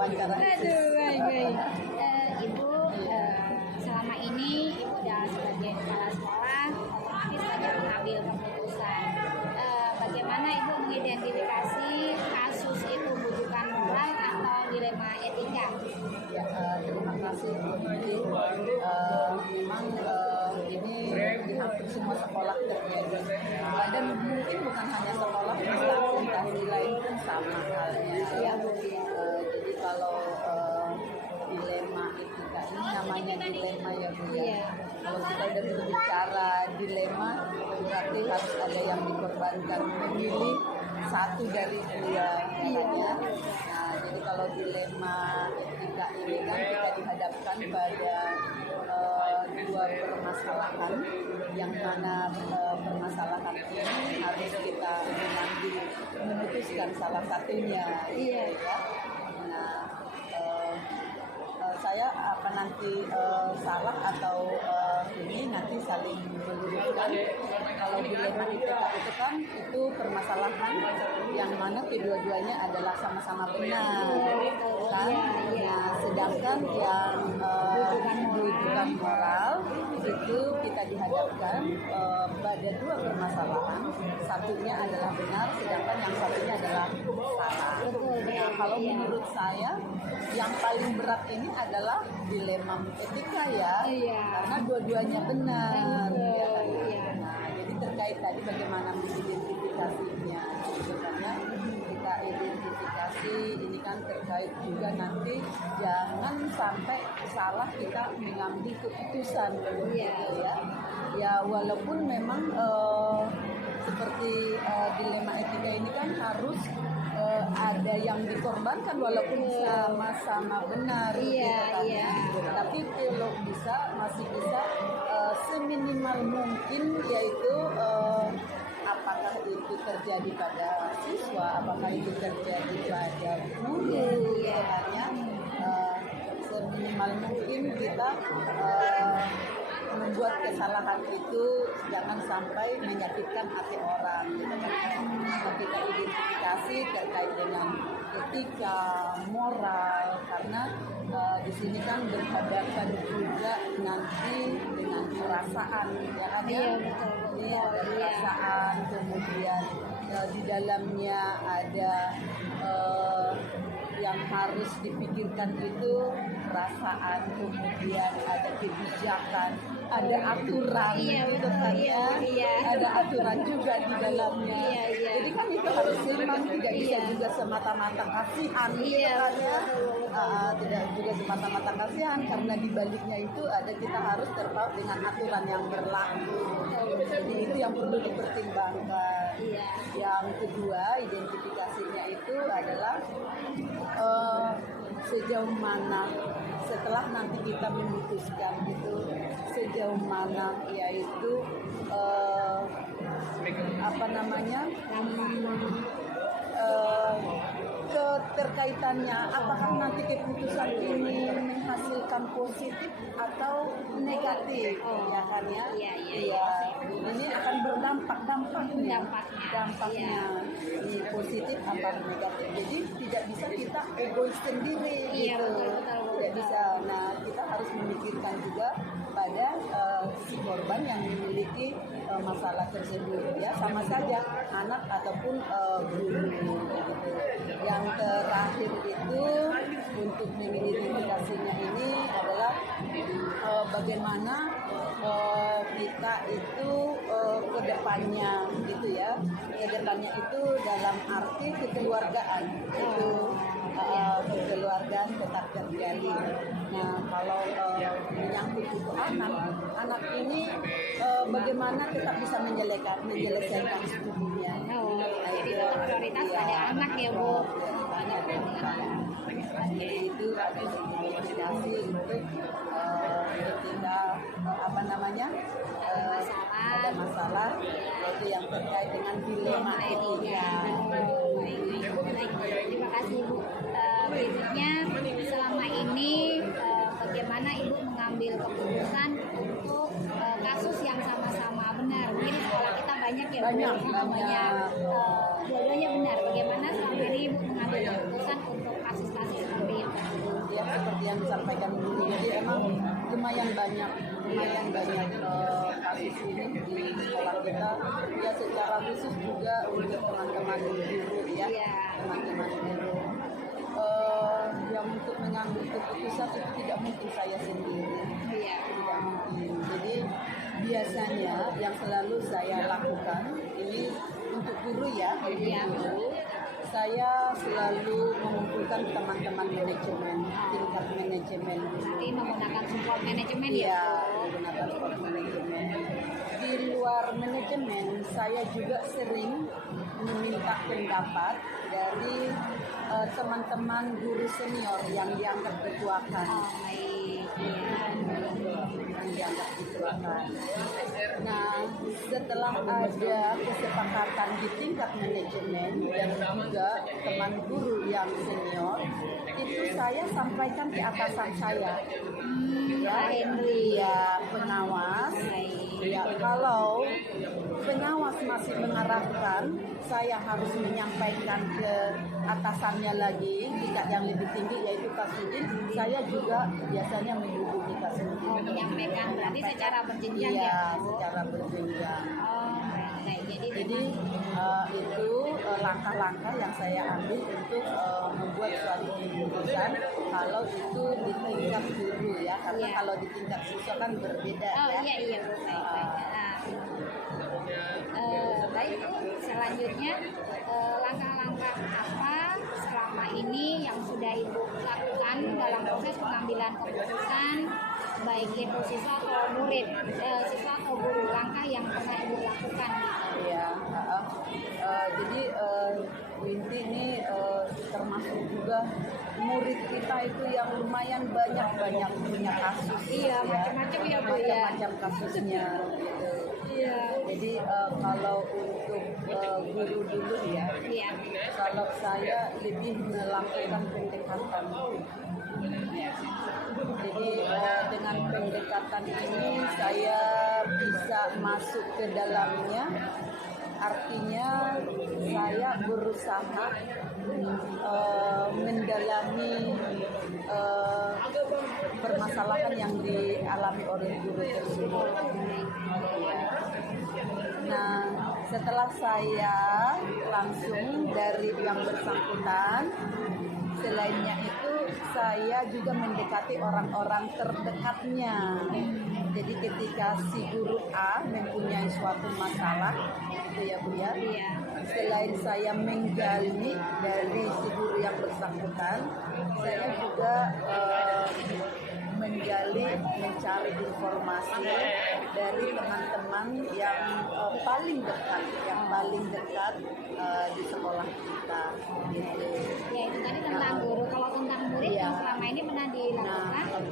wawancara. Aduh, baik. Ibu, selama ini Ibu sebagai kepala sekolah otomatis banyak mengambil keputusan. Bagaimana Ibu mengidentifikasi kasus itu bujukan moral atau dilema etika? Ya, terima kasih Bu Didi. Memang ini di hampir semua sekolah terjadi. Dan mungkin bukan hanya sekolah, instansi lain pun sama halnya. Ya, jadi kalau dilema etika ini namanya dilema ya Bu. Iya. Kalau kita udah berbicara dilema, berarti harus ada yang dikorbankan, memilih satu dari dua. Ya. Nah, jadi kalau dilema etika ini kan kita dihadapkan pada dua permasalahan, yang mana permasalahan ini harus kita memutuskan salah satunya. Iya. Ya. Nah, saya nanti salah atau ini nanti saling meluruskan. Kalau dilema etika itu kan itu permasalahan yang mana kedua-duanya adalah sama-sama benar, kan? Nah, sedangkan yang bujukan moral itu kita dihadapkan pada dua permasalahan, satunya adalah benar, sedangkan yang satunya adalah salah. Nah, kalau menurut saya yang paling berat ini adalah dilema etika ya, karena dua-duanya benar. Nah, jadi terkait tadi bagaimana mengidentifikasinya, sebenarnya kita identifikasi ini kan terkait juga nanti jangan sampai salah kita mengambil keputusan ya. Ya walaupun memang seperti dilema etika ini kan harus ada yang dikorbankan walaupun sama-sama benar, tapi kalau bisa masih bisa seminimal mungkin, yaitu apakah itu terjadi pada siswa, apakah itu terjadi pada guru, hanya seminimal mungkin kita membuat kesalahan itu jangan sampai menyakitkan hati orang. Kita identifikasi terkait dengan etika, moral, karena di sini kan berhadapan juga nanti dengan perasaan, ya kan? Iya, betul. Ini ada perasaan, kemudian di dalamnya ada yang harus dipikirkan itu perasaan, kemudian ada kebijakan, ada aturan, ada aturan juga di dalamnya. Jadi kan itu harus seimbang, tidak bisa juga semata-mata kasihan, tidak juga semata-mata kasihan, karena di baliknya itu ada kita harus terpaut dengan aturan yang berlaku. Jadi itu yang perlu dipertimbangkan. Yang kedua, identifikasinya itu adalah sejauh mana setelah nanti kita memutuskan itu sejauh mana, yaitu keterkaitannya, apakah nanti keputusan ini menghasilkan positif atau negatif, ya kan ya? Iya. Ini akan berdampak dampaknya ini positif apa negatif. Jadi tidak bisa kita egois sendiri. Tidak bisa. Nah, kita harus memikirkan juga pada si korban yang memiliki masalah tersebut, ya, sama saja anak ataupun guru gitu. Yang terakhir itu untuk mengidentifikasinya ini adalah bagaimana kita itu kedepannya gitu ya, kedepannya itu dalam arti kekeluargaan itu kekeluargan tetap terjadi. Nah, kalau menyangkut itu anak ini bagaimana tetap bisa menyelesaikan studinya. Jadi tetap prioritas pada anak ya Bu. Jadi itu ada identifikasi untuk ketika ada masalah yaitu yang terkait dengan dilema etika. Terima kasih Ibu. Berikutnya, selama ini bagaimana Ibu mengambil keputusan untuk kasus yang sama-sama benar? Mungkin di sekolah kita banyak ya Bu, namanya dua-duanya benar. Bagaimana selama ini Ibu mengambil keputusan untuk kasus-kasus seperti itu? yang disampaikan dulu. Jadi emang lumayan banyak kasus ini di sekolah kita. Ya secara khusus juga untuk teman-teman guru ya, teman-teman guru. Yang untuk mengambil keputusan itu tidak mungkin saya sendiri. Tidak mungkin. Jadi biasanya yang selalu saya lakukan ini untuk guru ya, guru. Saya selalu mengumpulkan teman-teman manajemen, tingkat manajemen. Nanti menggunakan support manajemen Iya, menggunakan support manajemen. Di luar manajemen, saya juga sering meminta pendapat dari teman-teman guru senior yang dianggap dituakan. Yang dianggap dituakan. Nah, setelah ada kesepakatan di tingkat manajemen dan juga teman guru yang senior, itu saya sampaikan ke atasan saya. Ya, pengawas. Ya, kalau pengawas masih mengarahkan, saya harus menyampaikan ke atasannya lagi, tingkat yang lebih tinggi yaitu Kasudin. Saya juga biasanya menghubungi Kasudin. Menyampaikan berarti secara berjenjang ya? Iya, secara berjenjang. Jadi itu langkah-langkah yang saya ambil untuk membuat suatu keputusan kalau itu di tingkat guru ya, karena kalau di tingkat siswa kan berbeda ya. Iya Bu, baik Bu, selanjutnya langkah-langkah apa selama ini yang sudah Ibu lakukan dalam proses pengambilan keputusan baik itu siswa atau murid, siswa atau guru, langkah yang pernah Ibu lakukan? Iya, jadi Winti ini termasuk juga murid kita itu yang lumayan banyak punya kasus. Iya, macam-macam ya Bu ya. Macam-macam kasusnya. Gitu. Iya. Jadi kalau untuk guru dulu ya, kalau saya lebih melakukan pendekatan. Jadi dengan pendekatan ini saya bisa masuk ke dalamnya. Artinya saya berusaha mendalami permasalahan yang dialami oleh guru tersebut. Nah, setelah saya langsung dari yang bersangkutan, selainnya itu saya juga mendekati orang-orang terdekatnya. Jadi ketika si guru A mempunyai suatu masalah, gitu ya Bu ya. Selain saya menggali dari si guru yang bersangkutan, saya juga mencari informasi dari teman-teman yang paling dekat di sekolah kita. Gitu. Ya itu tadi tentang guru. Kalau tentang murid yang selama ini pernah dilakukan?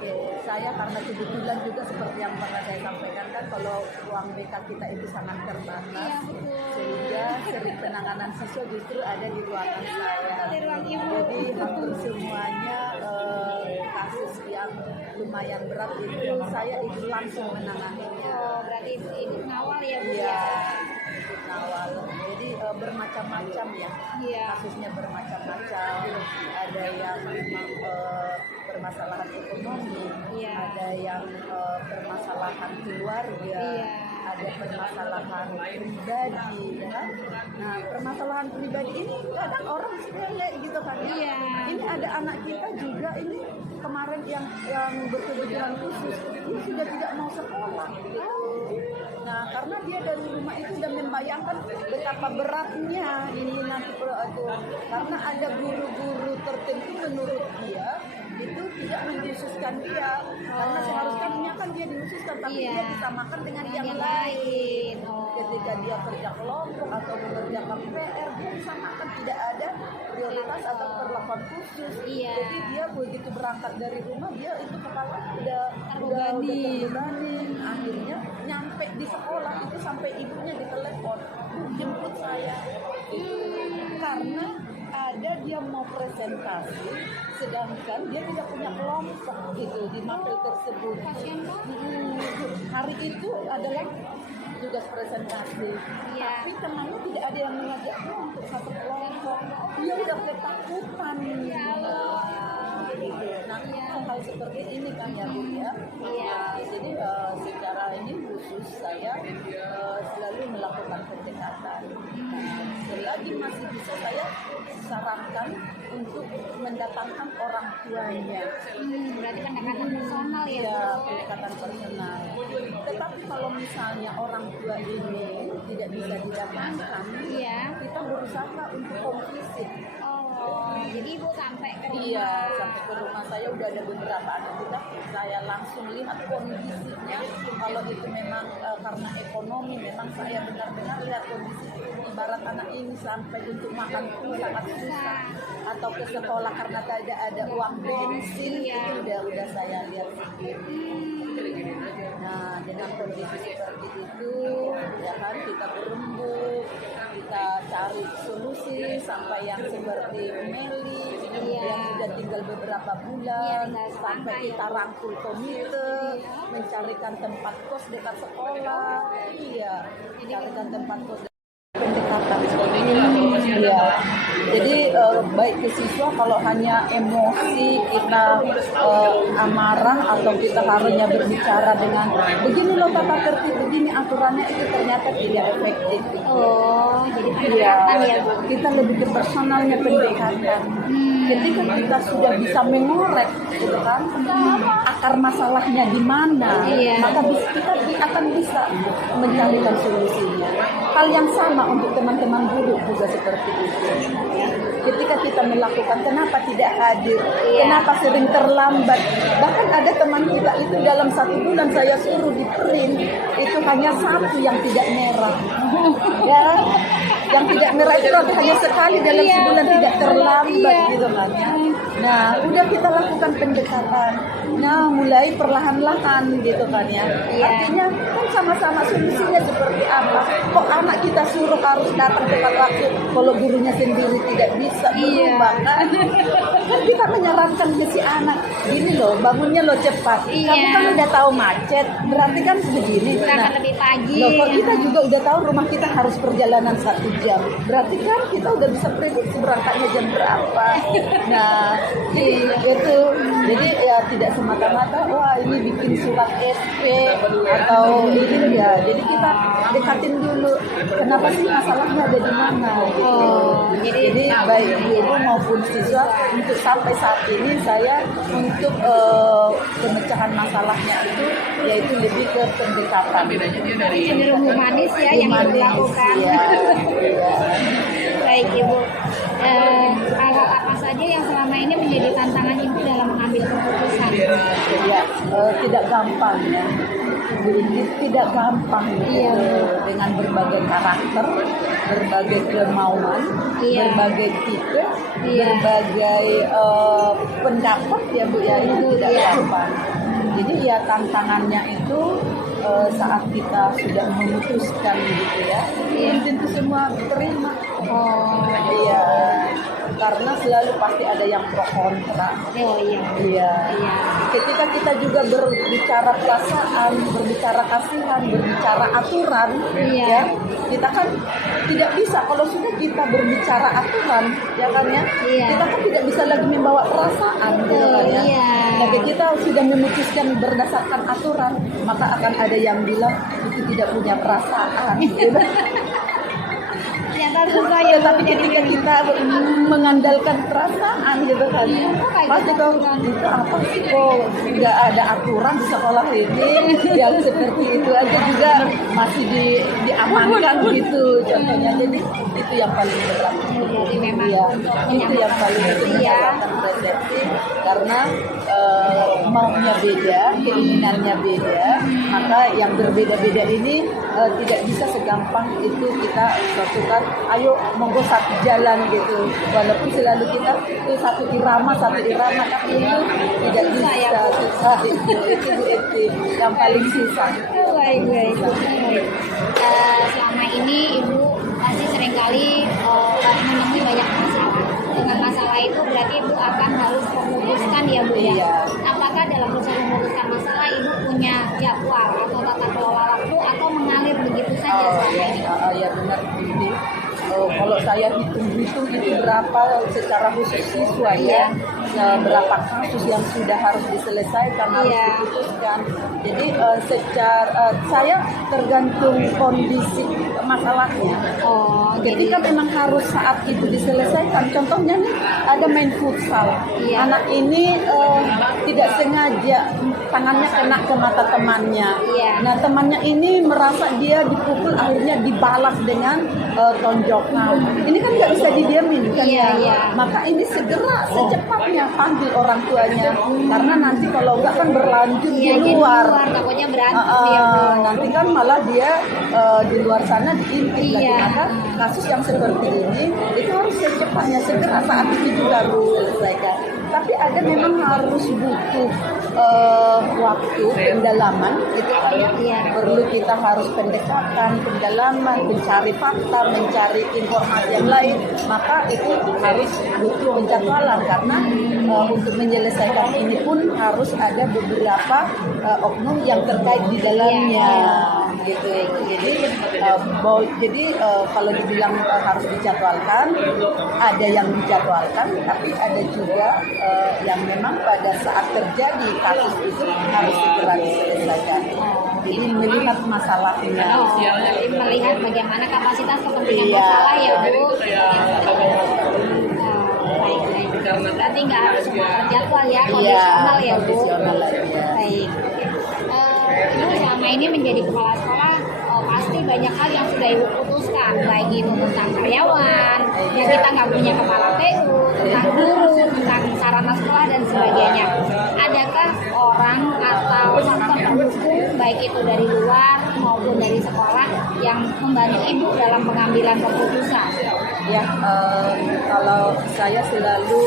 Saya karena kebetulan juga seperti yang pernah saya sampaikan kan, kalau ruang BK kita itu sangat terbatas, sehingga sering penanganan siswa justru ada di ruangan saya. Di ruang ibu. Jadi hampir semuanya kasus yang lumayan berat itu saya ikut langsung menanganinya. Oh, berarti itu ngawal ya Bu? Iya, ikut ngawal. Jadi bermacam-macam ya. Kasusnya bermacam-macam. Ada yang memang permasalahan ekonomi, ada yang permasalahan keluarga, ada permasalahan pribadi, ya. Nah, permasalahan pribadi ini kadang orang sepele gitu kan ya. Ini ada anak kita juga ini kemarin yang berkebutuhan khusus, ini sudah tidak mau sekolah. Nah, karena dia dari rumah itu sudah membayangkan betapa beratnya ini nanti itu, karena ada guru-guru tertentu menurut dia itu tidak mengkhususkan dia, karena seharusnya kan dia dikhususkan, tapi dia disamakan dengan yang lain. Ketika dia kerja kelompok atau mengerjakan PR, dia disamakan, tidak ada prioritas atau perlakuan khusus. Jadi dia begitu berangkat dari rumah, dia itu kepala udah terbebani. Akhirnya nyampe di sekolah itu sampai ibunya ditelepon, jemput saya. Karena ada dia mau presentasi, sedangkan dia tidak punya kelompok gitu di materi tersebut. Hari itu adalah tugas presentasi, tapi temannya tidak ada yang mengajak dia untuk satu kelompok. Dia udah ketakutan. Nah, hal hal seperti ini kan ya Bu ya. Iya. Jadi secara ini khusus saya selalu melakukan pendekatan. Selagi masih bisa saya sarankan untuk mendatangkan orang tuanya. Berarti pendekatan personal ya, Ya, Bu? pendekatan personal. Tetapi kalau misalnya orang tua ini tidak bisa didatangkan, Iya. kita berusaha untuk konfisik. Oh, jadi Ibu sampai ke rumah. Iya, sampai ke rumah saya udah ada beberapa anak kita, saya langsung lihat kondisinya. Kalau itu memang karena ekonomi, memang saya benar-benar lihat kondisi. Ibarat anak ini sampai untuk makan pun sangat susah, atau ke sekolah karena tidak ada uang bensin, Iya. itu udah saya lihat sendiri. Nah, dengan kondisi seperti itu, ya kan kita berembuk, kita cari solusi sampai yang seperti Meli, yang sudah tinggal beberapa bulan, Iya, sampai kita rangkul komite, mencarikan tempat kos dekat sekolah, iya, mencarikan tempat kos pendekatan. Iya. Jadi baik ke siswa kalau hanya emosi kita amarah atau kita harusnya berbicara dengan begini loh tata tertib, begini aturannya, itu ternyata tidak efektif. Oh, jadi Iya, pendekatan ya, Bu? kita lebih ke personalnya pendekatan. Ketika kita sudah bisa mengorek, gitu kan, akar masalahnya di mana, Iya. maka kita akan bisa mencarikan solusinya. Hal yang sama untuk teman-teman guru juga seperti itu. Ketika kita melakukan, kenapa tidak hadir, kenapa sering terlambat, bahkan ada teman kita itu dalam 1 bulan saya suruh di print itu hanya 1 yang tidak merah, ya, yang tidak merah itu hanya sekali dalam sebulan, tidak terlambat gitu kan ya. Nah, udah kita lakukan pendekatan, nah mulai perlahan-lahan gitu kan ya. Artinya kan sama-sama solusinya seperti apa? Kok anak kita suruh harus datang tepat waktu, kalau gurunya sendiri tidak bisa berubah kan? Kan kita menyarankan ke si anak, gini loh, bangunnya lo cepat. Kamu kan udah tahu macet, berarti kan begini. Berangkat lebih pagi. Loh, kok kita juga udah tahu rumah kita harus perjalanan 1 jam, berarti kan kita udah bisa prediksi berangkatnya jam berapa. Nah, itu jadi ya tidak semata-mata wah ini bikin surat SP atau ini ya. Jadi kita dekatin dulu kenapa sih masalahnya ada di mana. Jadi baik guru maupun siswa untuk sampai saat ini saya untuk pemecahan masalahnya itu yaitu lebih ke pendekatan. Cenderung humanis ya yang dilakukan. Iya. Baik Ibu, hal apa saja yang selama ini menjadi tantangan Ibu dalam mengambil keputusan? Ya, tidak gampang ya. Tidak gampang gitu. Dengan berbagai karakter, berbagai kemauan, berbagai tipe, berbagai pendapat ya Bu ya, itu tidak gampang. Jadi ya tantangannya itu saat kita sudah memutuskan gitu ya, belum tentu semua terima. Iya, karena selalu pasti ada yang pro kontra. Iya. Ketika kita juga berbicara perasaan, berbicara kasihan, berbicara aturan, ya kita kan tidak bisa kalau sudah kita berbicara aturan, ya kan ya, kita kan tidak bisa lagi membawa perasaan, gitu kan ya. Tapi kita sudah memutuskan berdasarkan aturan, maka akan ada yang bilang itu tidak punya perasaan. Gitu. Ternyata susah ya, tapi ketika kita mengandalkan perasaan gitu kan, pasti kalau itu apa sih kok nggak ada aturan di sekolah ini, yang seperti itu aja juga masih diamankan gitu contohnya. Jadi itu yang paling berat. Jadi memang Itu yang paling menyatakan persepsi karena maunya beda, keinginannya beda, maka yang berbeda-beda ini tidak bisa segampang itu kita satukan. Ayo monggo satu jalan gitu, walaupun selalu kita itu satu irama tapi itu tidak bisa, susah itu yang paling susah. Baik. Selama ini Ibu pasti seringkali menemui banyak masalah. Dengan masalah itu berarti Ibu akan harus memutuskan ya Bu ya. Iya. Apakah dalam proses memutuskan masalah Ibu punya jadwal atau tata kelola waktu atau mengalir begitu saja selama ini? Ya benar. Jadi kalau saya hitung-hitung itu berapa secara khusus siswa ya, berapa kasus yang sudah harus diselesaikan, harus Iya. diputuskan. Jadi secara saya tergantung kondisi masalahnya. Oh, Ketika memang harus saat itu diselesaikan, contohnya nih ada main futsal, Iya. anak ini tidak sengaja tangannya kena ke mata temannya. Iya. Nah temannya ini merasa dia dipukul, akhirnya dibalas dengan tonjokan. Ini kan nggak bisa didiamin kan Iya, ya. iya. Maka ini segera secepatnya panggil orang tuanya, karena nanti kalau nggak kan berlanjut Iya, di jadi luar. takutnya berantem ya, Bu. Nanti kan malah dia di luar sana diintip lagi. Iya. Maka kasus yang seperti ini itu harus secepatnya, segera saat itu juga harus diselesaikan. Tapi ada memang harus butuh waktu pendalaman, gitu kan ya. Iya. Perlu kita harus pendekatan, pendalaman, mencari fakta, mencari informasi yang lain. Maka itu harus butuh penjadwalan, karena untuk menyelesaikan ini pun harus ada beberapa oknum yang terkait di dalamnya. Gitu. Jadi kalau dibilang harus dijadwalkan, ada yang dijadwalkan, tapi ada juga yang memang pada saat terjadi kasus itu harus segera diselesaikan. Jadi melihat masalahnya. Oh, jadi melihat bagaimana kapasitas kepentingan Iya. masalah ya, Bu. Baik. Berarti nggak harus semua terjadwal ya, kondisional ya, Bu. kondisional aja. Baik. Ibu selama ini menjadi kepala sekolah, pasti banyak hal yang sudah Ibu putuskan, baik itu tentang karyawan, yang kita nggak punya kepala PU, tentang guru, tentang sarana sekolah dan sebagainya. Adakah orang atau faktor pendukung, baik itu dari luar maupun dari sekolah, yang membantu Ibu dalam pengambilan keputusan? Ya, kalau saya selalu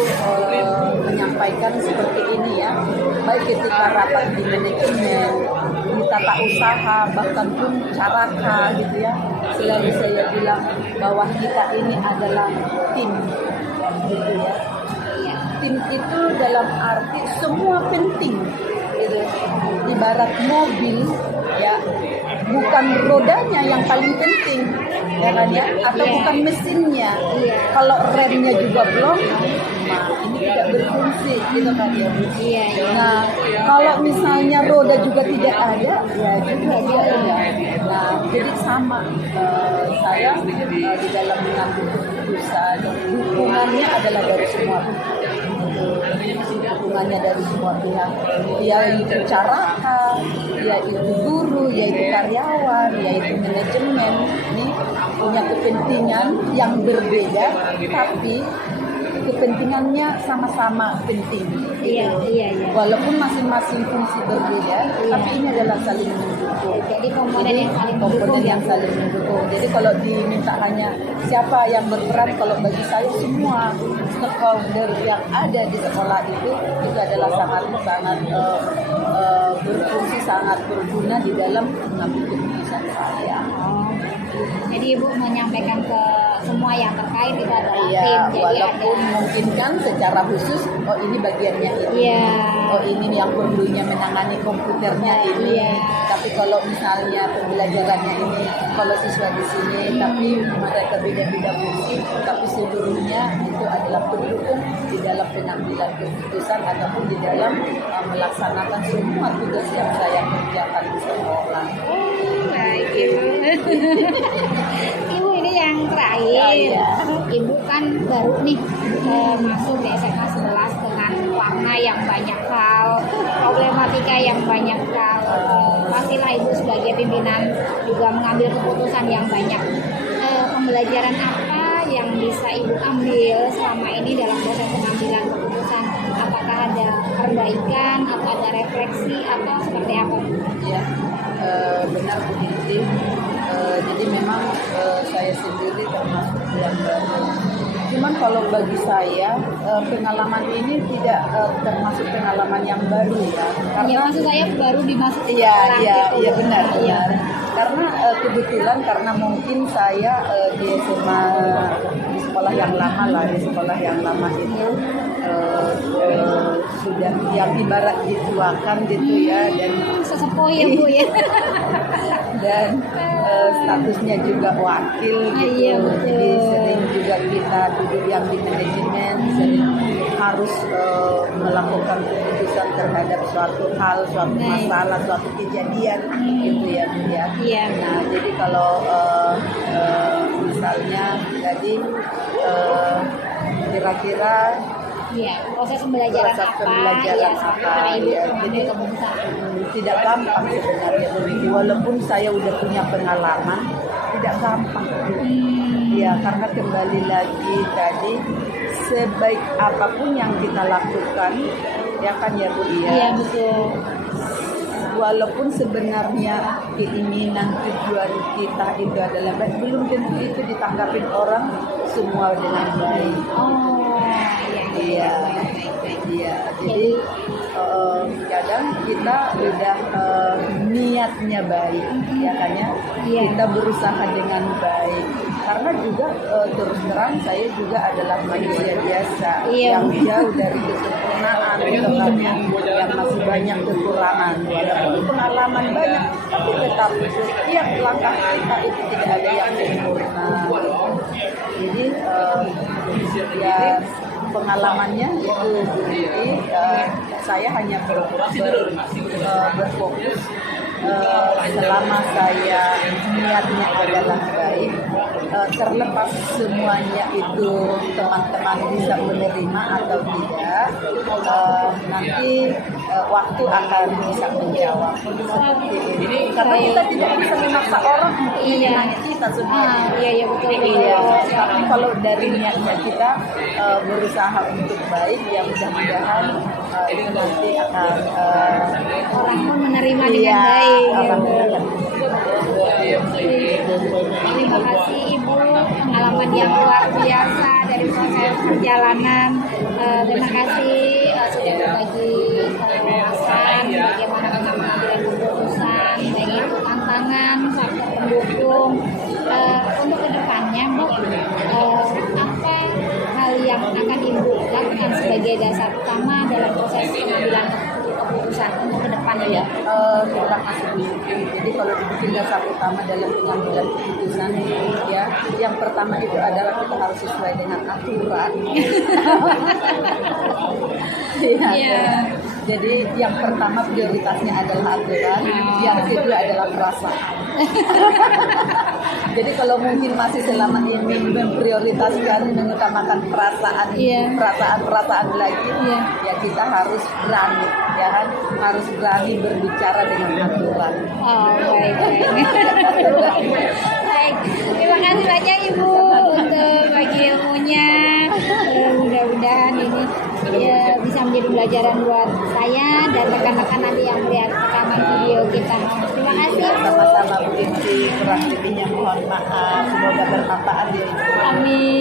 menyampaikan seperti ini ya, baik ketika rapat di manajemen, di tata usaha, bahkan pun caraka gitu ya, selalu saya bilang bahwa kita ini adalah tim, gitu ya. Iya. Tim itu dalam arti semua penting, gitu. Ibarat mobil ya, bukan rodanya yang paling penting, ya kan ya, atau Iya. bukan mesinnya. Iya. Kalau remnya juga belum, nah ini tidak berfungsi, gitu kan ya. Iya. Nah, kalau misalnya roda juga tidak ada, ya juga tidak ada. Nah, jadi sama saya di dalam mengambil keputusan, dukungannya adalah dari semua pihak. Dukungannya dari semua pihak, yaitu caraka, yaitu guru, yaitu karyawan, yaitu manajemen. Ini punya kepentingan yang berbeda, tapi kepentingannya sama-sama penting. Iya. Walaupun masing-masing fungsi berbeda, tapi ini adalah saling mendukung. Jadi komponen yang saling Komponen mendukung. yang saling mendukung. Jadi kalau diminta hanya siapa yang berperan, kalau bagi saya semua stakeholder yang ada di sekolah itu adalah sangat berfungsi, sangat berguna di dalam mengambil keputusan saya. Jadi Ibu menyampaikan ke semua yang terkait itu adalah Iya, tim. Jadi walaupun ada. mungkin kan secara khusus, oh ini bagiannya ini. Iya. Oh ini yang perlunya menangani komputernya ini. Iya. Tapi kalau misalnya pembelajarannya ini, kalau siswa di sini, tapi mereka beda-beda fungsi, tapi seluruhnya itu adalah pendukung di dalam pengambilan keputusan ataupun di dalam melaksanakan semua tugas yang saya kerjakan di sekolah. Baik Ibu. Ibu ini yang terakhir. Iya. Ibu kan baru nih masuk di SMA 11 dengan warna yang banyak hal, problematika yang banyak hal. Pastilah Ibu sebagai pimpinan juga mengambil keputusan yang banyak. Pembelajaran apa yang bisa Ibu ambil selama ini dalam proses pengambilan keputusan? Apakah ada perbaikan atau ada refleksi atau seperti apa? Ya, benar Bu Binti. Jadi memang saya sendiri termasuk yang baru. Cuman kalau bagi saya pengalaman ini tidak termasuk pengalaman yang baru ya. Ya, maksud saya baru dimasuk sekolah gitu. Iya benar. Iya. Karena kebetulan karena mungkin saya di SMA di sekolah yang lama lah, di sekolah yang lama itu sudah yang ibarat dituakan gitu ya, dan Sesepuh ya Bu ya. dan statusnya juga wakil gitu. Iya, betul. Jadi sering juga kita duduk yang di manajemen, sering harus melakukan keputusan terhadap suatu hal, suatu masalah, suatu kejadian gitu ya Bu ya. Iya. Nah jadi kalau misalnya jadi kira-kira Iya, proses pembelajaran proses apa? pembelajaran Iya, apa, sampai Ibu ya, mengambil jadi keputusan. tidak gampang sebenarnya begitu. Walaupun saya udah punya pengalaman, tidak gampang. Ya karena kembali lagi tadi sebaik apapun yang kita lakukan, ya kan ya Bu ya. Iya, betul. Walaupun sebenarnya keinginan tujuan kita itu adalah baik, belum tentu itu ditanggapin orang semua dengan baik. Oh, iya. Iya. Jadi kadang kita udah niatnya baik, ya kan ya. Iya. Kita berusaha dengan baik. Karena juga terus terang saya juga adalah manusia biasa Iya. yang jauh dari kesempurnaan, tetapi yang masih banyak kekurangan. Walaupun pengalaman banyak, tapi tetap setiap langkah kita itu tidak ada yang sempurna. Jadi ya pengalamannya itu jadi saya hanya berfokus selama saya niatnya adalah baik, terlepas semuanya itu teman-teman bisa menerima atau tidak, nanti waktu akan bisa menjawab seperti ini. Karena kita tidak bisa memaksa orang untuk menyenangi kita sebenarnya. Iya, betul. Iya, tapi kalau dari niatnya kita berusaha untuk baik, ya mudah-mudahan itu nanti akan Orang pun menerima dengan iya, baik. orang Terima kasih Ibu, pengalaman yang luar biasa dari proses perjalanan. Terima kasih sudah berbagi wawasan bagaimana mengambil keputusan, baik itu tantangan, faktor pendukung. Untuk kedepannya Bu, apa hal yang akan Ibu lakukan sebagai dasar utama dalam proses pengambilan keputusan untuk kedepannya ya? Terima kasih Bu. Jadi kalau dibikin dasar utama dalam pengambilan keputusan ya, yang pertama itu adalah kita harus sesuai dengan aturan. Iya. Jadi yang pertama prioritasnya adalah aturan, yang kedua adalah perasaan. Jadi kalau mungkin masih selama ini memprioritaskan mengutamakan perasaan, perasaan lagi, ya kita harus berani, ya kan, harus berani berbicara dengan aturan. Oh, baik. Baik, terima kasih banyak Ibu untuk bagi ilmunya. Mudah-mudahan ini ya, bisa menjadi pelajaran buat saya dan rekan-rekan nanti yang melihat rekaman video kita. Terima kasih Ibu. Sama-sama Bu Inti, kurang lebihnya mohon maaf, semoga bermanfaat ya Ibu. Amin.